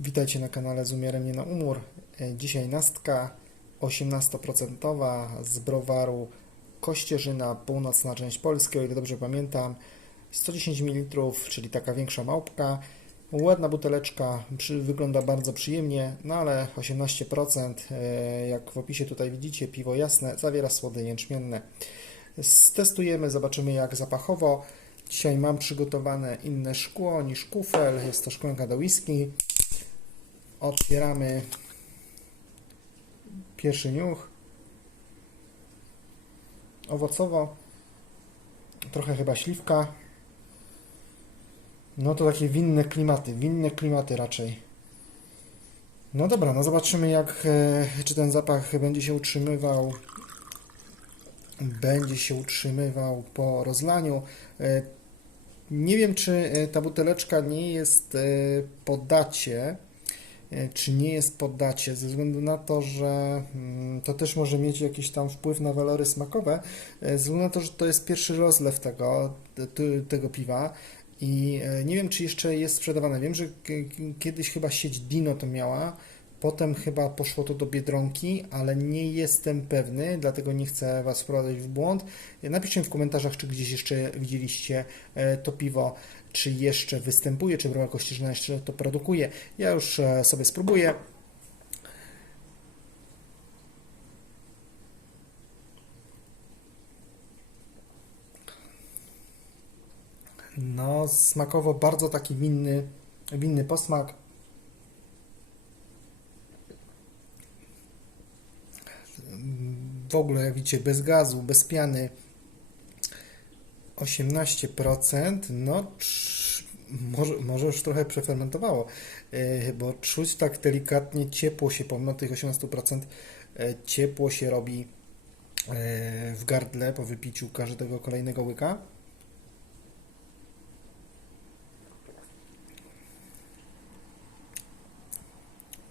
Witajcie na kanale z umiarem nie na umór. E, Dzisiaj nastka 18% z browaru Kościerzyna, północna część Polski, o ile dobrze pamiętam. 110 ml, czyli taka większa małpka. Ładna buteleczka, przy, wygląda bardzo przyjemnie, no ale 18%, e, jak w opisie tutaj widzicie, piwo jasne, zawiera słody jęczmienne. Stestujemy, zobaczymy jak zapachowo. Dzisiaj mam przygotowane inne szkło niż kufel, jest to szklanka do whisky. Otwieramy pierwszy niuch. Owocowo. Trochę chyba śliwka. No to takie winne klimaty, winne klimaty raczej. No dobra, no zobaczymy jak, e, czy ten zapach będzie się utrzymywał będzie się utrzymywał po rozlaniu. E, Nie wiem, czy e, ta buteleczka nie jest po dacie, czy nie jest po dacie, ze względu na to, że mm, to też może mieć jakiś tam wpływ na walory smakowe, e, ze względu na to, że to jest pierwszy rozlew tego, te- tego piwa. I e, nie wiem, czy jeszcze jest sprzedawane. Wiem, że kiedyś chyba sieć Dino to miała, Potem chyba poszło to do Biedronki, ale nie jestem pewny, dlatego nie chcę Was wprowadzać w błąd. Napiszcie w komentarzach, czy gdzieś jeszcze widzieliście e, to piwo, czy jeszcze występuje, czy Browar Kościerzyna jeszcze to produkuje. Ja już e, sobie spróbuję. No, smakowo bardzo taki winny, winny posmak. W ogóle, jak widzicie, bez gazu, bez piany 18%, no może, może już trochę przefermentowało, yy, bo czuć tak delikatnie ciepło się, pomimo tych 18% yy, ciepło się robi yy, w gardle po wypiciu każdego kolejnego łyka.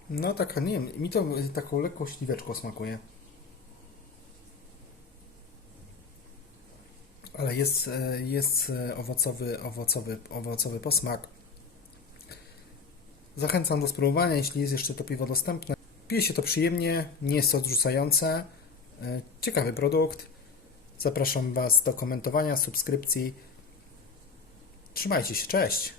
No taka, nie wiem, mi to taką lekką śliweczką smakuje. Ale jest, e, jest e, owocowy, owocowy, owocowy posmak. Zachęcam do spróbowania, jeśli jest jeszcze to piwo dostępne. Pije się to przyjemnie, nie jest odrzucające. E, Ciekawy produkt. Zapraszam Was do komentowania, subskrypcji. Trzymajcie się, cześć!